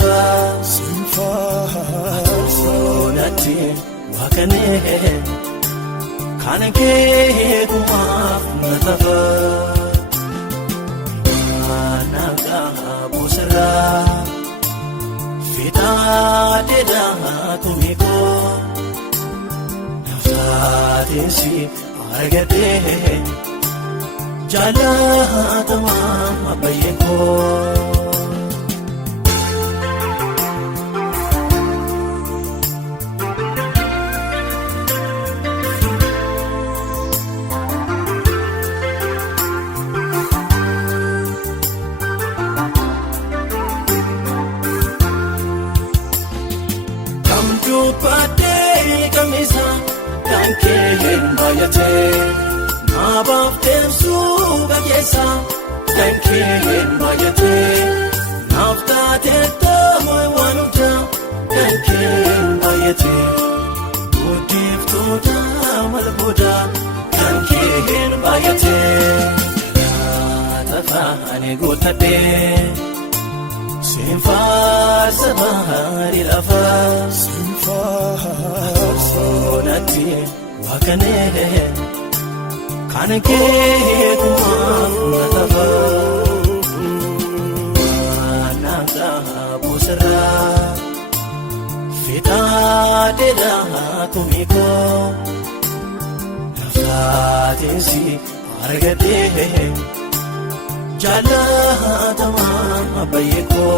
lafa Sonati wakane Kanake kumaf natafa Naga busara Fita deda kumiko Nafatisi argate Jala tama abayeko Pate kamisa kanke bayate Nabaf tensu bagesa kanke bayate Nafta teta wanuta kanke bayate Udif toda malboda kanke bayate Tafa ane gotade Sinfar sabahari lafa Sonati wakane Kanake kumaf natafa Naga busara Fita deda kumiko Nafatisi argate Jala tama abayeko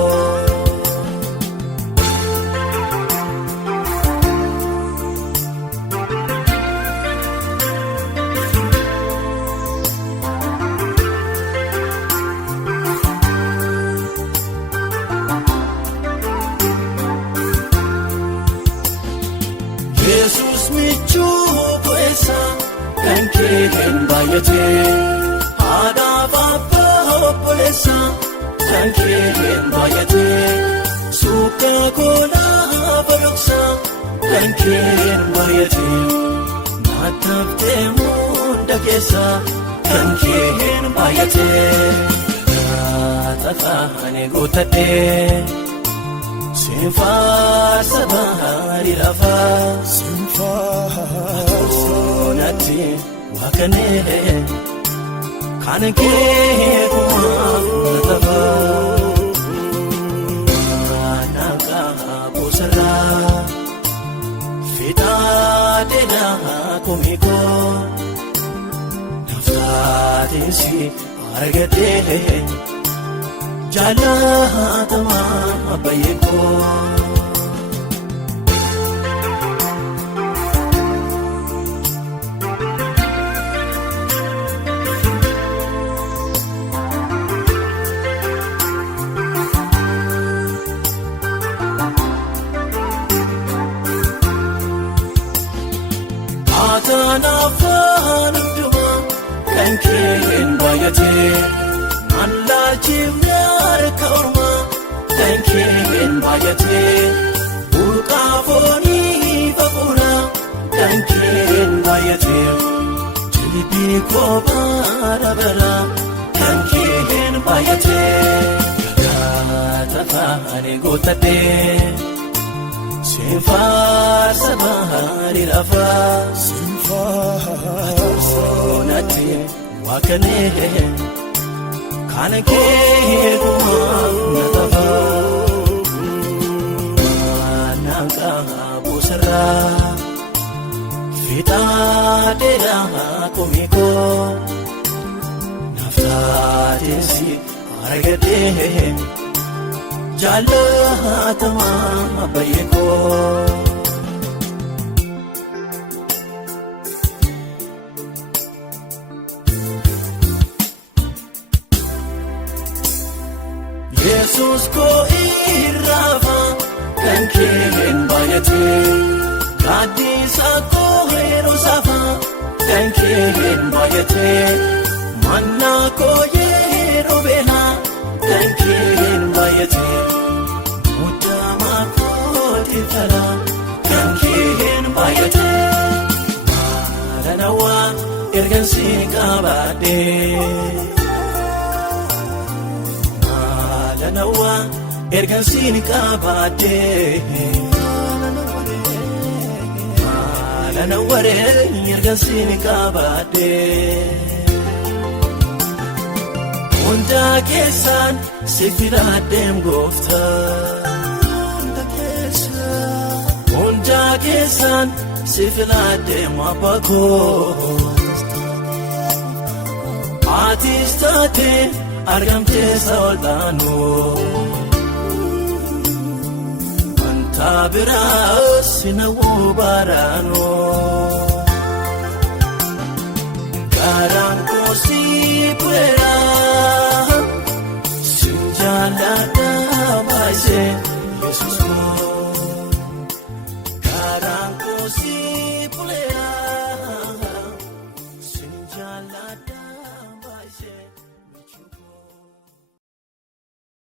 Jesus michu poesa kanke bayate Ada baba poesa kanke bayate Suka kola baroksa kanke bayate Matapte munda kesa kanke bayate Tafa ane gotade Sinfar sabahari lafa Sonati wakane Kanake kumaf natafa Naga busara Fita deda kumiko Naftatisi argate Jala tama abayeko Atana fanunduma kanke bayate Allah jimyar kaurma kanke bayate Ukafoni fakuna kanke bayate Tibi ko barabara kanke bayate Tafa ane gotade Sinfar sabahari lafa Sonati wakane Kanake kumaf natafa Naga busara Fita deda kumiko Naftatisi argate Jala tama abayeko Jesus ko irafa kanke bayate Gadisa ko safa kanke bayate Manna ko yerobena kanke bayate Mutama ko tifala kanke bayate Maranawa ergansi kabade Nawa ergan siin qabaadhee Alana waree ergan siin qabaadhee Hundaa keessaan si filadheem gooftaa Hundaa keessaan si filadheem abbaa koo Atis taatee argamteessa olaanoo Anta biraas si na woo baaraanoo